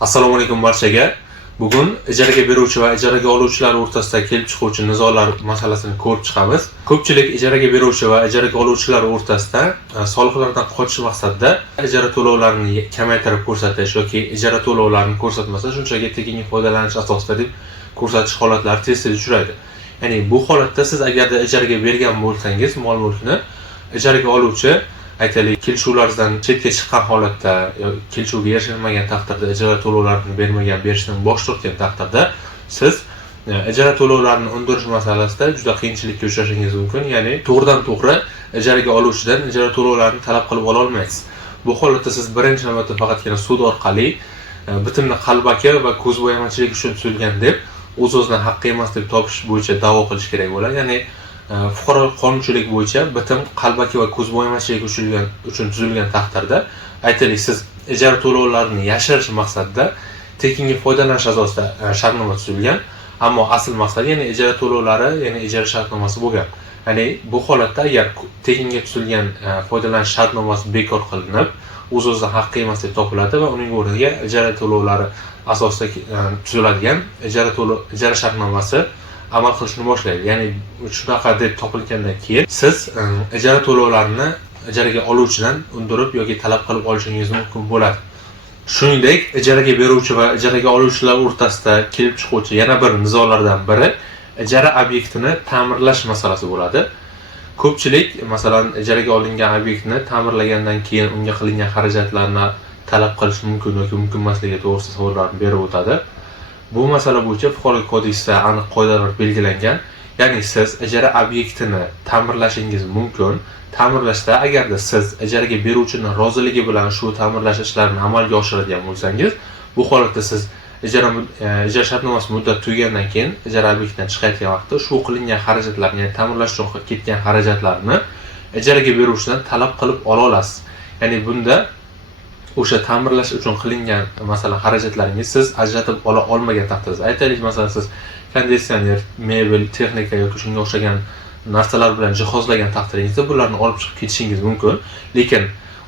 Assalomu alaykum barchaga. Bugun ijaraga beruvchi va ijaraga oluvchilar o'rtasida kelib chiquvchi nizolar masalasini ko'rib chiqamiz. Ko'pchilik ijaraga beruvchi va ijaraga oluvchilar o'rtasida soliqlardan qochish maqsadida ijara to'lovlarini kamaytirib ko'rsatish yoki ijara to'lovlarini ko'rsatmasa shunchaki tekinga foydalanish asosida deb ko'rsatish holatlari tez-tez uchraydi. Ya'ni bu holatda siz agarda ijaraga bergan bo'lsangiz mol-mulkni, ijaraga oluvchi aytaylik kelishuvlaringizdan chetga chiqqan holatda yoki kelishuvga erishilmagan taqdirda ijara to'lovlarini berishdan bosh tortgan taqdirda siz ijara to'lovlarini undirish masalasida juda qiyinchilikka uchrashingiz mumkin. Ya'ni to'g'ridan-to'g'ri ijaraga oluvchidan ijara to'lovlarini talab qilib ola olmaysiz. Bu holatda siz birinchi navbatda faqatgina sud orqali bitimni qalbaki va ko'zbo'yamachilik uchun tuzilgan deb o'z-o'zidan haqqi emas deb topish bo'yicha da'vo qilish kerak bo'ladi. Ya'ni fuqarolik qonunchilik bo'yicha bitim qalbaki va ko'zbo'yamachilik uchun tuzilgan taqdirda aytaylik siz ijara to'lovlarini yashirish maqsadida tekinga foydalanish asosida shartnoma tuzilgan, ammo asl maqsad ya'ni ijara to'lovlari, ya'ni ijara shartnomasi bo'lgan. Ya'ni bu holatda agar tekinga tuzilgan foydalanish shartnomasi bekor qilinib, o'z-o'zidan haqqi emas deb topiladi va uning o'rniga ijara to'lovlari asosida tuziladigan ijara shartnomasi amal qilishni boshlaydi. Ya'ni shunaqa deb topilgandan keyin siz ijara to'lovlarini ijaraga oluvchidan undirib yoki talab qilib olishingiz mumkin bo'ladi. Shuningdek, ijaraga beruvchi va ijaraga oluvchilar o'rtasida kelib chiquvchi yana bir nizolardan biri ijara obyektini ta'mirlash masalasi bo'ladi. Ko'pchilik masalan ijaraga olingan obyektni ta'mirlagandan keyin unga qilingan xarajatlarni talab qilish mumkin yoki mumkin emasligi to'g'risida savollarni berib o'tadi. Bu masala bo'yicha Fuqarolik kodeksida aniq qoidalar belgilangan. Ya'ni siz ijara obyektini ta'mirlashingiz mumkin. Ta'mirlashda agarda siz ijaraga beruvchining roziligi bilan shu ta'mirlash ishlarini amalga oshiradigan bo'lsangiz, bu holatda siz ijara shartnomasi muddati tugagandan keyin ijara obyektidan chiqayotgan vaqtda shu qilingan xarajatlarni, ya'ni ta'mirlash uchun ketgan xarajatlarni ijaraga beruvchidan talab qilib ola olasiz. Ya'ni bunda o'sha ta'mirlash uchun qilingan masalan xarajatlaringizni siz ajratib ola olmagan taqdirda, aytaylik masalan siz konditsioner, mebel, texnika yoki shunga o'xshagan narsalar bilan jihozlagan taqdiringizda bularni olib chiqib ketishingiz mumkin. Lekin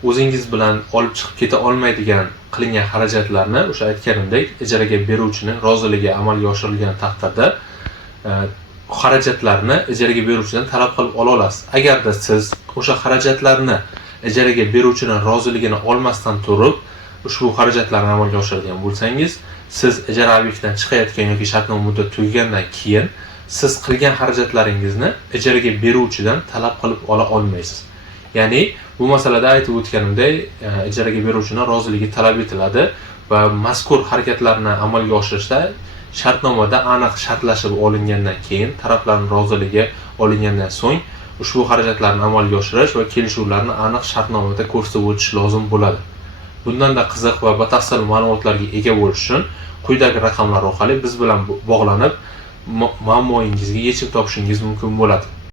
o'zingiz bilan olib chiqib keta olmaydigan qilingan xarajatlarni o'sha aytganimdek ijaraga beruvchining roziligi amalga oshirilgan taqdirda xarajatlarni ijaraga beruvchidan talab qilib ola olasiz. Agarda siz o'sha xarajatlarni ijaraga beruvchining roziligini olmasdan turib ushbu xarajatlarni amalga oshiradigan bo'lsangiz, siz ijara obyektidan chiqayotgan yoki shartnoma muddati tugagandan keyin siz qilgan xarajatlaringizni ijaraga beruvchidan talab qilib ola olmaysiz. Ya'ni bu masalada aytib o'tganimdek, ijaraga beruvchining roziligi talab etiladi va mazkur harakatlarni amalga oshirishda shartnomada aniq shartlashib olingandan keyin, taraflarning roziligi olingandan so'ng ushbu xarajatlarni amalga oshirish va kelishuvlarni aniq shartnomada ko'rsatib o'tish lozim bo'ladi. Bundanda qiziq va batafsil ma'lumotlarga ega bo'lish uchun quyidagi raqamlar orqali biz bilan bog'lanib muammoyingizga yechim topishingiz mumkin bo'ladi.